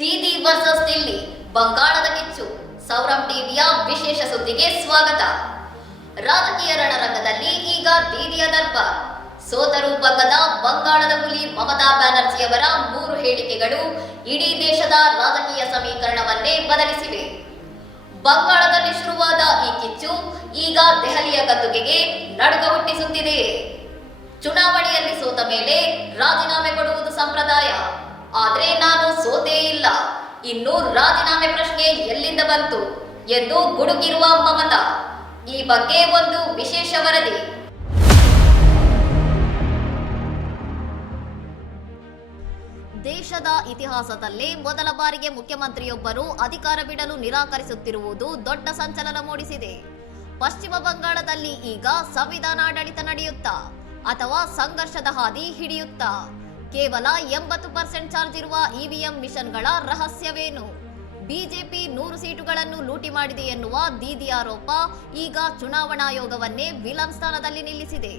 Didi versus Delhi ಬಂಗಾಳದ ಕಿಚ್ಚು. ಸೌರಂ ಟಿವಿಯ ವಿಶೇಷ ಸುದ್ದಿಗೆ ಸ್ವಾಗತ. ರಾಜಕೀಯ ರಣರಂಗದಲ್ಲಿ ಈಗ ದೀದಿಯ ದರ್ಬಾರ್. ಸೋತರೂ ಬಗ್ಗದ ಬಂಗಾಳದ ಹುಲಿ ಮಮತಾ ಬ್ಯಾನರ್ಜಿಯವರ 3 ಹೇಳಿಕೆಗಳು ಇಡೀ ದೇಶದ ರಾಜಕೀಯ ಸಮೀಕರಣವನ್ನೇ ಬದಲಿಸಿವೆ. ಬಂಗಾಳದಲ್ಲಿ ಶುರುವಾದ ಈ ಕಿಚ್ಚು ಈಗ ದೆಹಲಿಯ ಗದ್ದುಗೆಗೆ ನಡುಕ ಹುಟ್ಟಿಸುತ್ತಿದೆ. ಚುನಾವಣೆಯಲ್ಲಿ ಸೋತ ಮೇಲೆ ರಾಜೀನಾಮೆ ಕೊಡುವುದು ಸಂಪ್ರದಾಯ. ಆದ್ರೆ ನಾನು ಸೋತೇ ಇಲ್ಲ, ಇನ್ನು ರಾಜೀನಾಮೆ ಪ್ರಶ್ನೆ ಎಲ್ಲಿಂದ ಬಂತು ಎಂದು ಗುಡುಗಿರುವ ಮಮತಾ. ಈ ಬಗ್ಗೆ ಒಂದು ವಿಶೇಷ ವರದಿ. ದೇಶದ ಇತಿಹಾಸದಲ್ಲೇ ಮೊದಲ ಬಾರಿಗೆ ಮುಖ್ಯಮಂತ್ರಿಯೊಬ್ಬರು ಅಧಿಕಾರ ಬಿಡಲು ನಿರಾಕರಿಸುತ್ತಿರುವುದು ದೊಡ್ಡ ಸಂಚಲನ ಮೂಡಿಸಿದೆ. ಪಶ್ಚಿಮ ಬಂಗಾಳದಲ್ಲಿ ಈಗ ಸಂವಿಧಾನಾಡಳಿತ ನಡೆಯುತ್ತಾ ಅಥವಾ ಸಂಘರ್ಷದ ಹಾದಿ ಹಿಡಿಯುತ್ತಾ? ಕೇವಲ 80% ಚಾರ್ಜ್ ಇರುವ ಇವಿಎಂ ಮಿಷನ್ಗಳ ರಹಸ್ಯವೇನು? ಬಿಜೆಪಿ 100 ಸೀಟುಗಳನ್ನು ಲೂಟಿ ಮಾಡಿದೆ ಎನ್ನುವ ದೀದಿ ಆರೋಪ ಈಗ ಚುನಾವಣಾ ಆಯೋಗವನ್ನೇ ವಿಲನ್ ಸ್ಥಾನದಲ್ಲಿ ನಿಲ್ಲಿಸಿದೆ.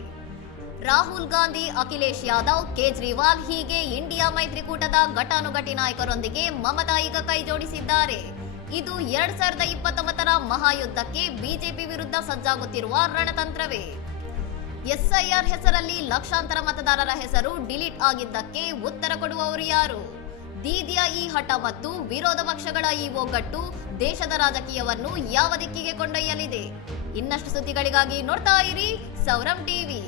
ರಾಹುಲ್ ಗಾಂಧಿ, ಅಖಿಲೇಶ್ ಯಾದವ್, ಕೇಜ್ರಿವಾಲ್ ಹೀಗೆ ಇಂಡಿಯಾ ಮೈತ್ರಿಕೂಟದ ಘಟಾನುಘಟಿ ನಾಯಕರೊಂದಿಗೆ ಮಮತಾ ಈಗ ಕೈ ಜೋಡಿಸಿದ್ದಾರೆ. ಇದು 2029ರ ಮಹಾಯುದ್ಧಕ್ಕೆ ಬಿಜೆಪಿ ವಿರುದ್ಧ ಸಜ್ಜಾಗುತ್ತಿರುವ ರಣತಂತ್ರವೇ? ಎಸ್ಐಆರ್ ಹೆಸರಲ್ಲಿ ಲಕ್ಷಾಂತರ ಮತದಾರರ ಹೆಸರು ಡಿಲೀಟ್ ಆಗಿದ್ದಕ್ಕೆ ಉತ್ತರ ಕೊಡುವವರು ಯಾರು? ದೀದಿಯ ಈ ಹಠ ಮತ್ತು ವಿರೋಧ ಪಕ್ಷಗಳ ಈ ಒಗ್ಗಟ್ಟು ದೇಶದ ರಾಜಕೀಯವನ್ನು ಯಾವ ದಿಕ್ಕಿಗೆ ಕೊಂಡೊಯ್ಯಲಿದೆ? ಇನ್ನಷ್ಟು ಸುದ್ದಿಗಳಿಗಾಗಿ ನೋಡ್ತಾ ಇರಿ ಸೌರಂ ಟಿವಿ.